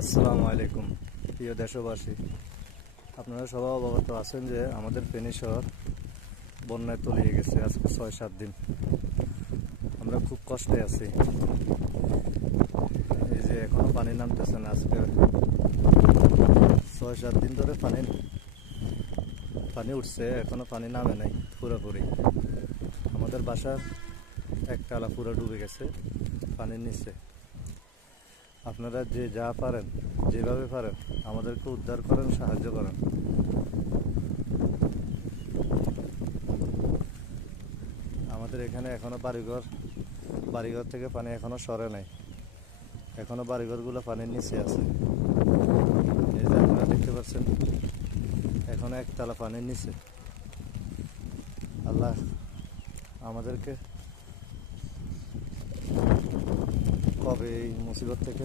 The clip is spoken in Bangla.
আসসালামু আলাইকুম, প্রিয় দেশবাসী। আপনারা সবাই অবগত আছেন যে আমাদের ফেনী শহর বন্যায় তলিয়ে গেছে আজকে ছয়, সাত দিন। আমরা খুব কষ্টে আছি। এই যে এখনও পানি নামতেছে না আজকে। ছয়, সাত দিন ধরে পানি পানি উঠছে, এখনও পানি নামে নাই পুরোপুরি। আমাদের বাসার একতলা পুরো ডুবে গেছে, পানির নিচে। আপনারা যে যা পারেন, যেভাবে পারেন, আমাদেরকে উদ্ধার করেন, সাহায্য করেন। আমাদের এখানে এখনও বাড়িঘর বাড়িঘর থেকে পানি এখনও সরে নাই। এখনও বাড়িঘরগুলো পানির নিচে আছে। এই যে আপনারা দেখতে পাচ্ছেন, এখনও একতলা পানির নিচে। আল্লাহ আমাদেরকে হবে এই মুসিবত থেকে।